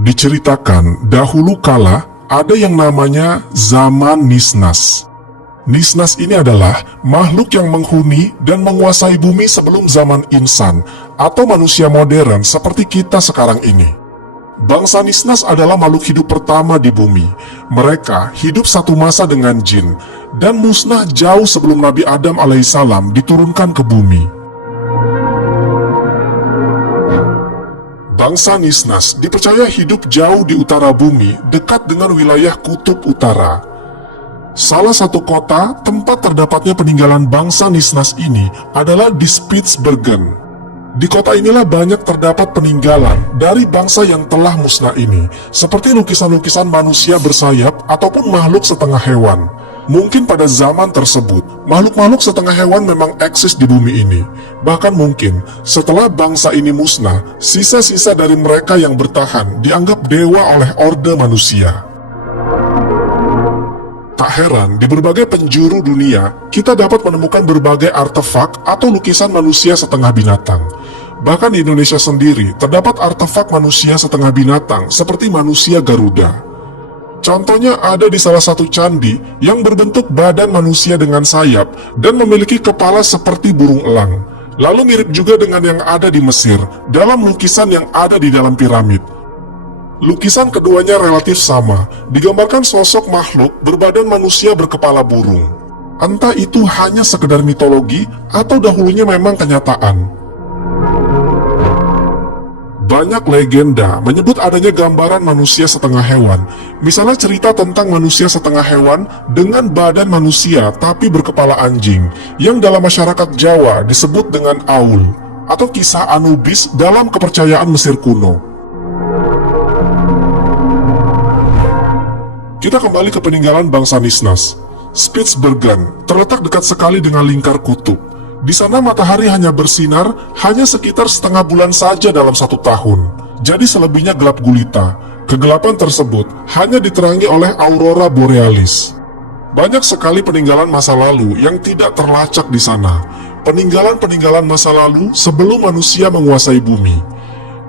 Diceritakan dahulu kala ada yang namanya zaman Nisnas. Nisnas ini adalah makhluk yang menghuni dan menguasai bumi sebelum zaman insan atau manusia modern seperti kita sekarang ini. Bangsa Nisnas adalah makhluk hidup pertama di bumi. Mereka hidup satu masa dengan jin dan musnah jauh sebelum Nabi Adam alaihissalam diturunkan ke bumi. Bangsa Nisnas dipercaya hidup jauh di utara bumi, dekat dengan wilayah kutub utara. Salah satu kota tempat terdapatnya peninggalan bangsa Nisnas ini adalah di Spitsbergen. Di kota inilah banyak terdapat peninggalan dari bangsa yang telah musnah ini, seperti lukisan-lukisan manusia bersayap ataupun makhluk setengah hewan. Mungkin pada zaman tersebut, makhluk-makhluk setengah hewan memang eksis di bumi ini. Bahkan mungkin, setelah bangsa ini musnah, sisa-sisa dari mereka yang bertahan dianggap dewa oleh orde manusia. Tak heran, di berbagai penjuru dunia, kita dapat menemukan berbagai artefak atau lukisan manusia setengah binatang. Bahkan di Indonesia sendiri, terdapat artefak manusia setengah binatang seperti manusia Garuda. Contohnya ada di salah satu candi yang berbentuk badan manusia dengan sayap dan memiliki kepala seperti burung elang. Lalu mirip juga dengan yang ada di Mesir dalam lukisan yang ada di dalam piramid. Lukisan keduanya relatif sama, digambarkan sosok makhluk berbadan manusia berkepala burung. Entah itu hanya sekedar mitologi atau dahulunya memang kenyataan. Banyak legenda menyebut adanya gambaran manusia setengah hewan. Misalnya cerita tentang manusia setengah hewan dengan badan manusia tapi berkepala anjing, yang dalam masyarakat Jawa disebut dengan Aul, atau kisah Anubis dalam kepercayaan Mesir kuno. Kita kembali ke peninggalan bangsa Nisnas. Spitsbergen terletak dekat sekali dengan lingkar kutub. Di sana matahari hanya bersinar hanya sekitar setengah bulan saja dalam satu tahun. Jadi selebihnya gelap gulita. Kegelapan tersebut hanya diterangi oleh aurora borealis. Banyak sekali peninggalan masa lalu yang tidak terlacak di sana. Peninggalan-peninggalan masa lalu sebelum manusia menguasai bumi.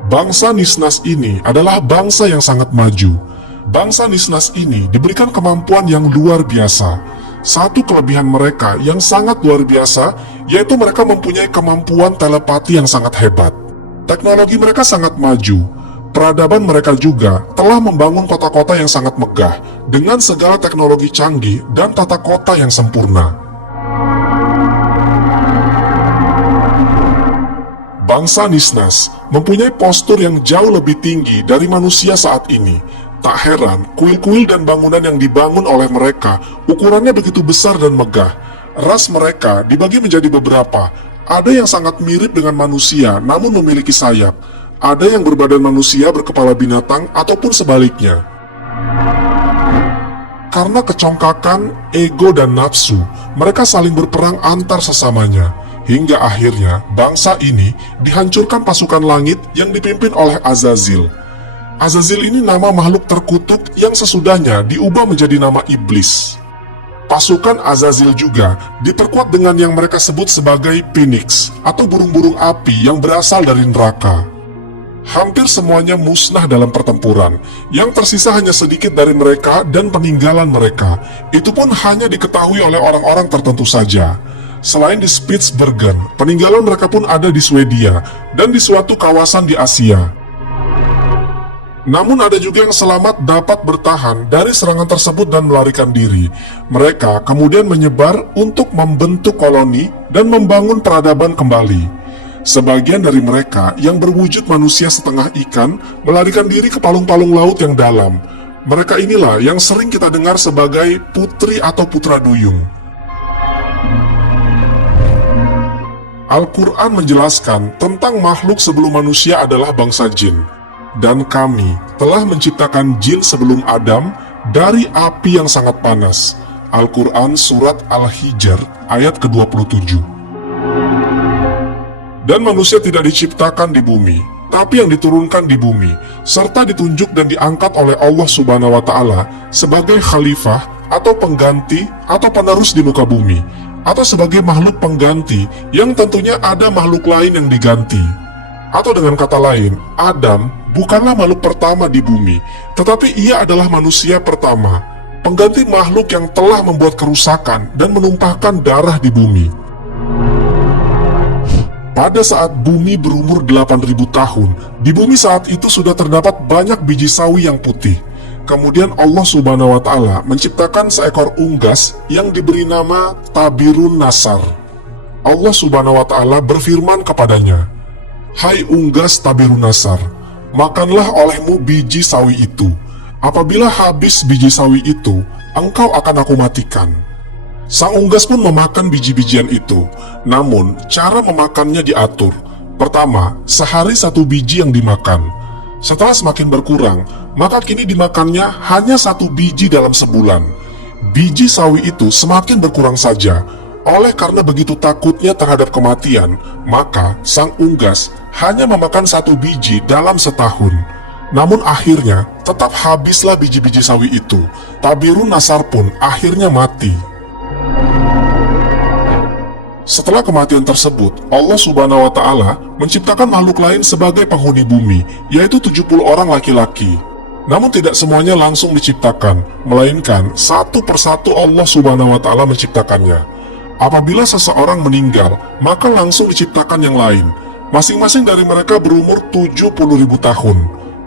Bangsa Nisnas ini adalah bangsa yang sangat maju. Bangsa Nisnas ini diberikan kemampuan yang luar biasa. Satu kelebihan mereka yang sangat luar biasa, yaitu mereka mempunyai kemampuan telepati yang sangat hebat. Teknologi mereka sangat maju. Peradaban mereka juga telah membangun kota-kota yang sangat megah, dengan segala teknologi canggih dan tata kota yang sempurna. Bangsa Nisnas mempunyai postur yang jauh lebih tinggi dari manusia saat ini. Tak heran, kuil-kuil dan bangunan yang dibangun oleh mereka ukurannya begitu besar dan megah. Ras mereka dibagi menjadi beberapa. Ada yang sangat mirip dengan manusia namun memiliki sayap. Ada yang berbadan manusia berkepala binatang ataupun sebaliknya. Karena kecongkakan, ego dan nafsu, mereka saling berperang antar sesamanya. Hingga akhirnya bangsa ini dihancurkan pasukan langit yang dipimpin oleh Azazil. Azazil ini nama makhluk terkutuk yang sesudahnya diubah menjadi nama iblis. Pasukan Azazil juga diperkuat dengan yang mereka sebut sebagai Phoenix atau burung-burung api yang berasal dari neraka. Hampir semuanya musnah dalam pertempuran, yang tersisa hanya sedikit dari mereka dan peninggalan mereka. Itu pun hanya diketahui oleh orang-orang tertentu saja. Selain di Spitsbergen, peninggalan mereka pun ada di Swedia dan di suatu kawasan di Asia. Namun ada juga yang selamat dapat bertahan dari serangan tersebut dan melarikan diri. Mereka kemudian menyebar untuk membentuk koloni dan membangun peradaban kembali. Sebagian dari mereka yang berwujud manusia setengah ikan melarikan diri ke palung-palung laut yang dalam. Mereka inilah yang sering kita dengar sebagai putri atau putra duyung. Al-Quran menjelaskan tentang makhluk sebelum manusia adalah bangsa jin. Dan kami telah menciptakan jin sebelum Adam dari api yang sangat panas. Al-Quran Surat Al-Hijr ayat ke-27. Dan manusia tidak diciptakan di bumi, tapi yang diturunkan di bumi, serta ditunjuk dan diangkat oleh Allah Subhanahu wa Ta'ala sebagai khalifah atau pengganti atau penerus di muka bumi, atau sebagai makhluk pengganti yang tentunya ada makhluk lain yang diganti. Atau dengan kata lain, Adam bukanlah makhluk pertama di bumi, tetapi ia adalah manusia pertama, pengganti makhluk yang telah membuat kerusakan dan menumpahkan darah di bumi. Pada saat bumi berumur 8.000 tahun, di bumi saat itu sudah terdapat banyak biji sawi yang putih. Kemudian Allah Subhanahu wa Ta'ala menciptakan seekor unggas yang diberi nama Tabirun Nasar. Allah Subhanahu wa Ta'ala berfirman kepadanya, "Hai unggas Tabirun Nasar, makanlah olehmu biji sawi itu. Apabila habis biji sawi itu, engkau akan aku matikan." Sang unggas pun memakan biji-bijian itu, namun cara memakannya diatur. Pertama, sehari 1 biji yang dimakan. Setelah semakin berkurang, maka kini dimakannya hanya 1 biji dalam sebulan. Biji sawi itu semakin berkurang saja. Oleh karena begitu takutnya terhadap kematian, maka sang unggas hanya memakan 1 biji dalam setahun. Namun akhirnya tetap habislah biji-biji sawi itu. Tabirun Nasar pun akhirnya mati. Setelah kematian tersebut, Allah Subhanahu wa Ta'ala menciptakan makhluk lain sebagai penghuni bumi, yaitu 70 orang laki-laki. Namun tidak semuanya langsung diciptakan, melainkan satu persatu Allah Subhanahu wa Ta'ala menciptakannya. Apabila seseorang meninggal, maka langsung diciptakan yang lain. Masing-masing dari mereka berumur 70.000 tahun.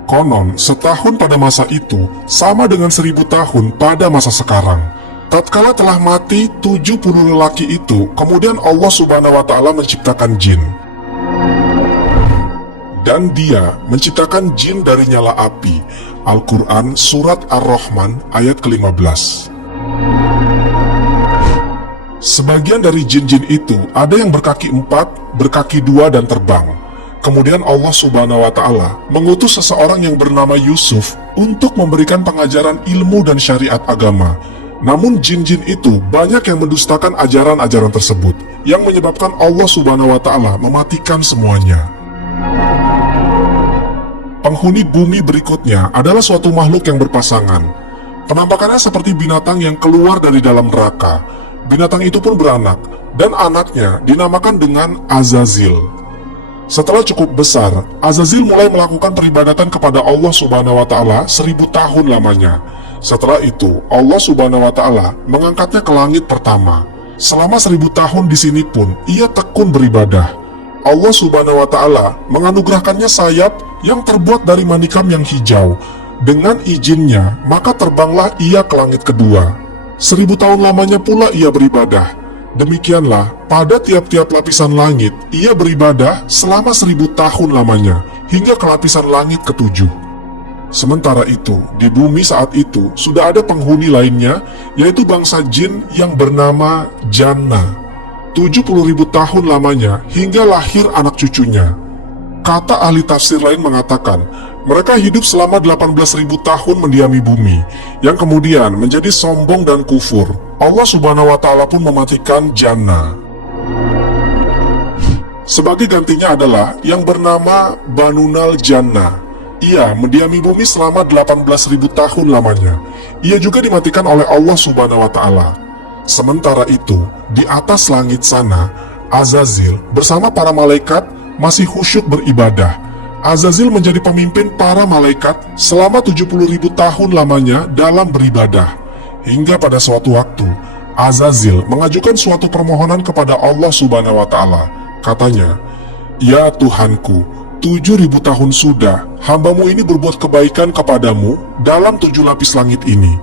Konon, setahun pada masa itu sama dengan 1000 tahun pada masa sekarang. Tatkala telah mati 70 lelaki itu, kemudian Allah Subhanahu wa Ta'ala menciptakan jin. Dan Dia menciptakan jin dari nyala api. Al-Quran Surat Ar-Rahman ayat ke-15. Sebagian dari jin-jin itu ada yang berkaki 4, berkaki 2 dan terbang. Kemudian Allah Subhanahu wa Ta'ala mengutus seseorang yang bernama Yusuf untuk memberikan pengajaran ilmu dan syariat agama. Namun jin-jin itu banyak yang mendustakan ajaran-ajaran tersebut, yang menyebabkan Allah Subhanahu wa Ta'ala mematikan semuanya. Penghuni bumi berikutnya adalah suatu makhluk yang berpasangan. Penampakannya seperti binatang yang keluar dari dalam neraka. Binatang itu pun beranak, dan anaknya dinamakan dengan Azazil. Setelah cukup besar, Azazil mulai melakukan peribadatan kepada Allah Subhanahu wa Ta'ala 1000 tahun lamanya. Setelah itu, Allah Subhanahu wa Ta'ala mengangkatnya ke langit pertama. Selama 1000 tahun di sini pun ia tekun beribadah. Allah Subhanahu wa Ta'ala menganugerahkannya sayap yang terbuat dari manikam yang hijau. Dengan izinnya, maka terbanglah ia ke langit kedua. 1000 tahun lamanya pula ia beribadah. Demikianlah, pada tiap-tiap lapisan langit, ia beribadah selama 1000 tahun lamanya, hingga ke lapisan langit ketujuh. Sementara itu, di bumi saat itu sudah ada penghuni lainnya, yaitu bangsa jin yang bernama Janna. 70.000 tahun lamanya hingga lahir anak cucunya. Kata ahli tafsir lain mengatakan, mereka hidup selama 18.000 tahun mendiami bumi, yang kemudian menjadi sombong dan kufur. Allah Subhanahu wa Ta'ala pun mematikan Janna. Sebagai gantinya adalah yang bernama Banunal Janna. Ia mendiami bumi selama 18.000 tahun lamanya. Ia juga dimatikan oleh Allah Subhanahu wa Ta'ala. Sementara itu, di atas langit sana, Azazil bersama para malaikat masih khusyuk beribadah. Azazil menjadi pemimpin para malaikat selama 70.000 tahun lamanya dalam beribadah. Hingga pada suatu waktu, Azazil mengajukan suatu permohonan kepada Allah Subhanahu wa Ta'ala. Katanya, "Ya Tuhanku, 7.000 tahun sudah hambamu ini berbuat kebaikan kepadamu dalam 7 lapis langit ini.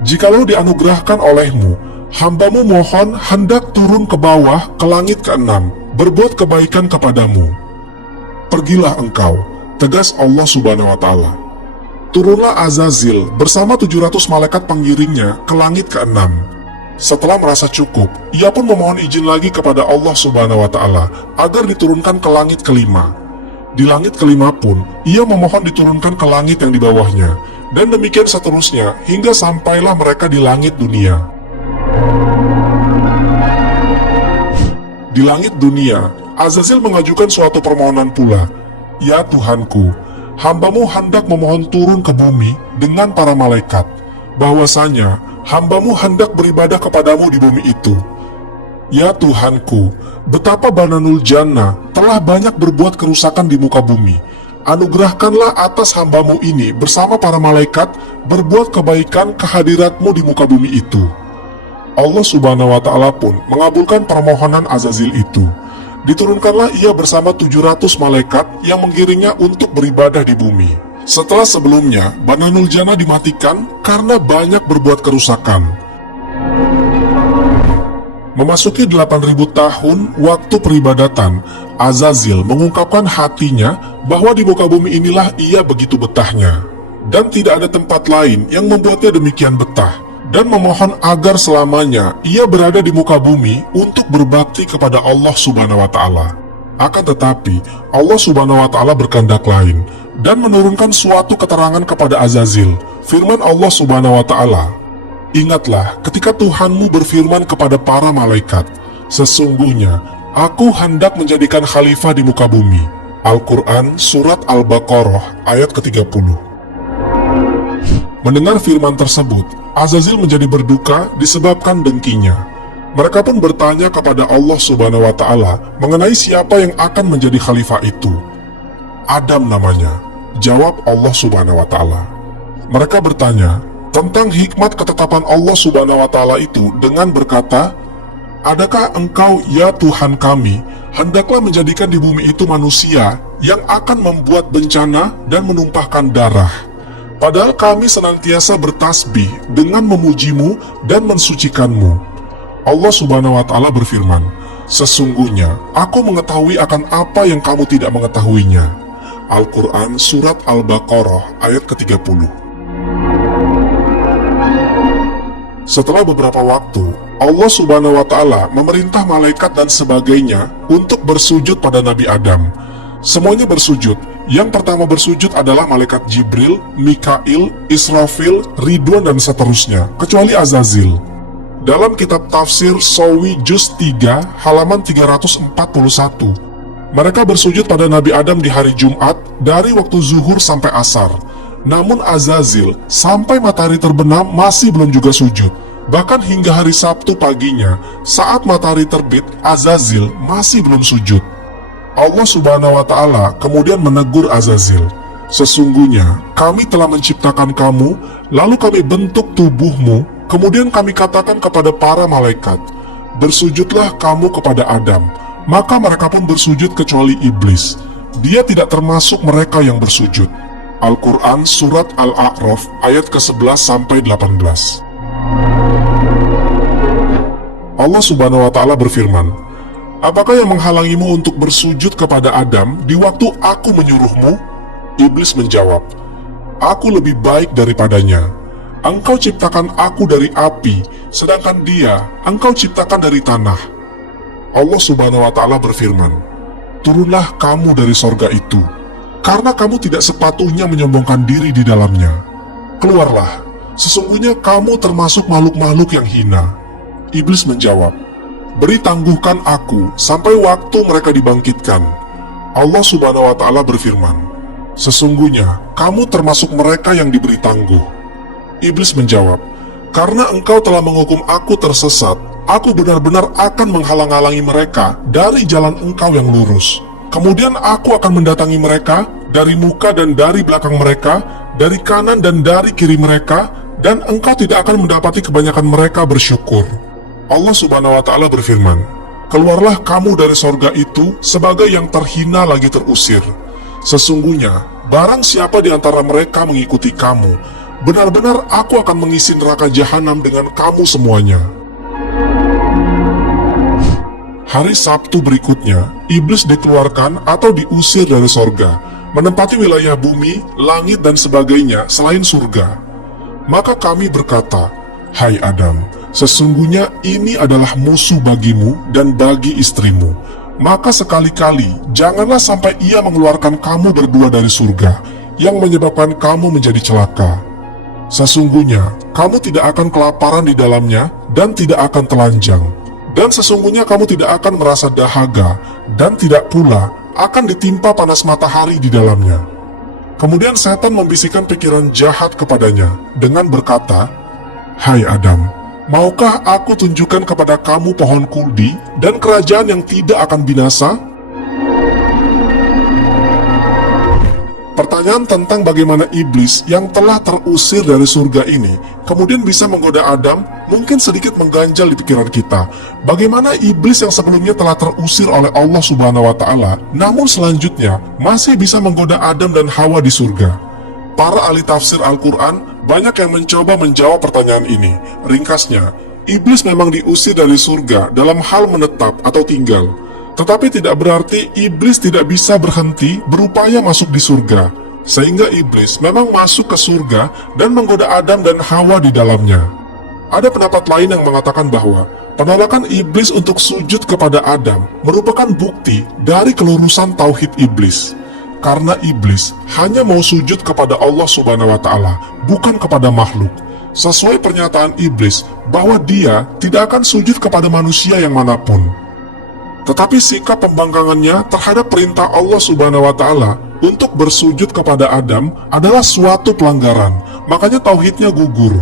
Jikalau dianugerahkan olehmu, hambamu mohon hendak turun ke bawah ke langit ke-6, berbuat kebaikan kepadamu. Pergilah engkau," tegas Allah Subhanahu wa Ta'ala. Turunlah Azazil bersama 700 malaikat pengiringnya ke langit ke-6. Setelah merasa cukup, ia pun memohon izin lagi kepada Allah Subhanahu wa Ta'ala agar diturunkan ke langit ke-5. Di langit ke-5 pun, ia memohon diturunkan ke langit yang di bawahnya, dan demikian seterusnya hingga sampailah mereka di langit dunia. Di langit dunia, Azazil mengajukan suatu permohonan pula. "Ya Tuhanku, hambamu hendak memohon turun ke bumi dengan para malaikat, bahwasanya hambamu hendak beribadah kepadamu di bumi itu. Ya Tuhanku, betapa Bananul Janna telah banyak berbuat kerusakan di muka bumi. anugerahkanlah atas hambamu ini bersama para malaikat berbuat kebaikan kehadiratmu di muka bumi itu. Allah Subhanahu wa Ta'ala pun mengabulkan permohonan Azazil itu. Diturunkanlah ia bersama 700 malaikat yang mengiringnya untuk beribadah di bumi. Setelah sebelumnya Bananul Jannah dimatikan karena banyak berbuat kerusakan. Memasuki 8.000 tahun waktu peribadatan, Azazil mengungkapkan hatinya bahwa di muka bumi inilah ia begitu betahnya, dan tidak ada tempat lain yang membuatnya demikian betah, dan memohon agar selamanya ia berada di muka bumi untuk berbakti kepada Allah Subhanahu wa Ta'ala. Akan tetapi, Allah Subhanahu wa Ta'ala berkehendak lain dan menurunkan suatu keterangan kepada Azazil. Firman Allah Subhanahu wa Ta'ala, "Ingatlah ketika Tuhanmu berfirman kepada para malaikat, sesungguhnya Aku hendak menjadikan khalifah di muka bumi." Al-Quran Surat Al-Baqarah ayat ke-30. Mendengar firman tersebut, Azazil menjadi berduka disebabkan dengkinya. Mereka pun bertanya kepada Allah Subhanahu wa Ta'ala mengenai siapa yang akan menjadi khalifah itu. "Adam namanya," jawab Allah Subhanahu wa Ta'ala. Mereka bertanya tentang hikmat ketetapan Allah Subhanahu wa Ta'ala itu dengan berkata, "Adakah engkau, ya Tuhan kami, hendaklah menjadikan di bumi itu manusia yang akan membuat bencana dan menumpahkan darah? Padahal kami senantiasa bertasbih dengan memujimu dan mensucikanmu." Allah Subhanahu wa Ta'ala berfirman, "Sesungguhnya aku mengetahui akan apa yang kamu tidak mengetahuinya." Al-Quran Surat Al-Baqarah ayat ke-30. Setelah beberapa waktu, Allah Subhanahu wa Ta'ala memerintah malaikat dan sebagainya untuk bersujud pada Nabi Adam. Semuanya bersujud. Yang pertama bersujud adalah malaikat Jibril, Mikail, Israfil, Ridwan dan seterusnya, kecuali Azazil. Dalam kitab tafsir Sawi Juz 3 halaman 341, mereka bersujud pada Nabi Adam di hari Jumat dari waktu zuhur sampai asar. Namun Azazil sampai matahari terbenam masih belum juga sujud. Bahkan hingga hari Sabtu paginya, saat matahari terbit, Azazil masih belum sujud. Allah Subhanahu wa Ta'ala kemudian menegur Azazil, "Sesungguhnya kami telah menciptakan kamu, lalu kami bentuk tubuhmu, kemudian kami katakan kepada para malaikat, bersujudlah kamu kepada Adam. Maka mereka pun bersujud kecuali iblis. Dia tidak termasuk mereka yang bersujud." Al-Quran Surat Al-A'raf ayat ke-11-18. Allah Subhanahu wa Ta'ala berfirman, "Apakah yang menghalangimu untuk bersujud kepada Adam di waktu aku menyuruhmu?" Iblis menjawab, "Aku lebih baik daripadanya. Engkau ciptakan aku dari api, sedangkan dia engkau ciptakan dari tanah." Allah Subhanahu wa Ta'ala berfirman, "Turunlah kamu dari sorga itu, karena kamu tidak sepatutnya menyombongkan diri di dalamnya. Keluarlah, sesungguhnya kamu termasuk makhluk-makhluk yang hina." Iblis menjawab, "Beri tangguhkan aku sampai waktu mereka dibangkitkan." Allah Subhanahu wa Ta'ala berfirman, "Sesungguhnya kamu termasuk mereka yang diberi tangguh." Iblis menjawab, "Karena engkau telah menghukum aku tersesat, aku benar-benar akan menghalang-halangi mereka dari jalan engkau yang lurus. Kemudian aku akan mendatangi mereka dari muka dan dari belakang mereka, dari kanan dan dari kiri mereka, dan engkau tidak akan mendapati kebanyakan mereka bersyukur." Allah Subhanahu wa Ta'ala berfirman, "Keluarlah kamu dari sorga itu sebagai yang terhina lagi terusir. Sesungguhnya barang siapa di antara mereka mengikuti kamu, benar-benar aku akan mengisi neraka jahanam dengan kamu semuanya." Hari Sabtu berikutnya, iblis dikeluarkan atau diusir dari sorga, menempati wilayah bumi, langit dan sebagainya selain surga. Maka kami berkata, "Hai Adam, sesungguhnya ini adalah musuh bagimu dan bagi istrimu. Maka sekali-kali janganlah sampai ia mengeluarkan kamu berdua dari surga, yang menyebabkan kamu menjadi celaka. Sesungguhnya kamu tidak akan kelaparan di dalamnya dan tidak akan telanjang. Dan sesungguhnya kamu tidak akan merasa dahaga dan tidak pula akan ditimpa panas matahari di dalamnya." Kemudian setan membisikkan pikiran jahat kepadanya dengan berkata, "Hai Adam, maukah aku tunjukkan kepada kamu pohon kuldi dan kerajaan yang tidak akan binasa?" Pertanyaan tentang bagaimana iblis yang telah terusir dari surga ini kemudian bisa menggoda Adam mungkin sedikit mengganjal di pikiran kita. Bagaimana iblis yang sebelumnya telah terusir oleh Allah Subhanahu wa Ta'ala, namun selanjutnya masih bisa menggoda Adam dan Hawa di surga? Para ahli tafsir Al-Quran banyak yang mencoba menjawab pertanyaan ini. Ringkasnya, iblis memang diusir dari surga dalam hal menetap atau tinggal. Tetapi tidak berarti iblis tidak bisa berhenti berupaya masuk di surga, sehingga iblis memang masuk ke surga dan menggoda Adam dan Hawa di dalamnya. Ada pendapat lain yang mengatakan bahwa penolakan iblis untuk sujud kepada Adam merupakan bukti dari kelurusan tauhid iblis. Karena iblis hanya mau sujud kepada Allah Subhanahu wa Ta'ala, bukan kepada makhluk. Sesuai pernyataan iblis bahwa dia tidak akan sujud kepada manusia yang manapun. Tetapi sikap pembangkangannya terhadap perintah Allah Subhanahu wa Ta'ala untuk bersujud kepada Adam adalah suatu pelanggaran, makanya tauhidnya gugur.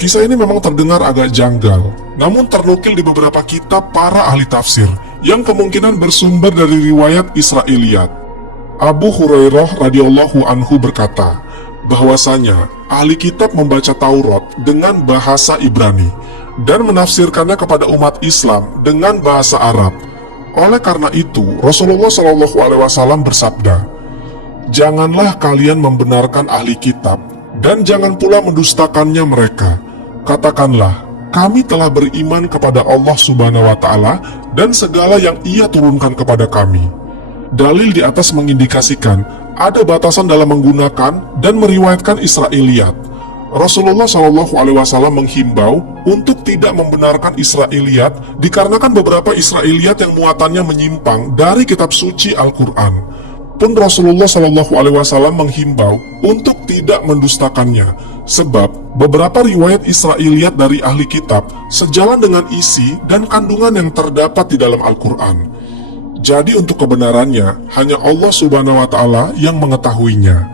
Kisah ini memang terdengar agak janggal, namun ternukil di beberapa kitab para ahli tafsir yang kemungkinan bersumber dari riwayat Israiliyat. Abu Hurairah radhiyallahu anhu berkata bahwasanya ahli kitab membaca Taurat dengan bahasa Ibrani dan menafsirkannya kepada umat Islam dengan bahasa Arab. Oleh karena itu, Rasulullah SAW bersabda, "Janganlah kalian membenarkan ahli kitab dan jangan pula mendustakannya mereka. Katakanlah, kami telah beriman kepada Allah Subhanahu wa Ta'ala dan segala yang Ia turunkan kepada kami." Dalil di atas mengindikasikan ada batasan dalam menggunakan dan meriwayatkan Israiliyat. Rasulullah SAW menghimbau untuk tidak membenarkan Israiliyat dikarenakan beberapa Israiliyat yang muatannya menyimpang dari kitab suci Al-Quran. Pun Rasulullah SAW menghimbau untuk tidak mendustakannya, sebab beberapa riwayat Israiliyat dari ahli kitab sejalan dengan isi dan kandungan yang terdapat di dalam Al-Quran. Jadi untuk kebenarannya hanya Allah Subhanahu wa Ta'ala yang mengetahuinya.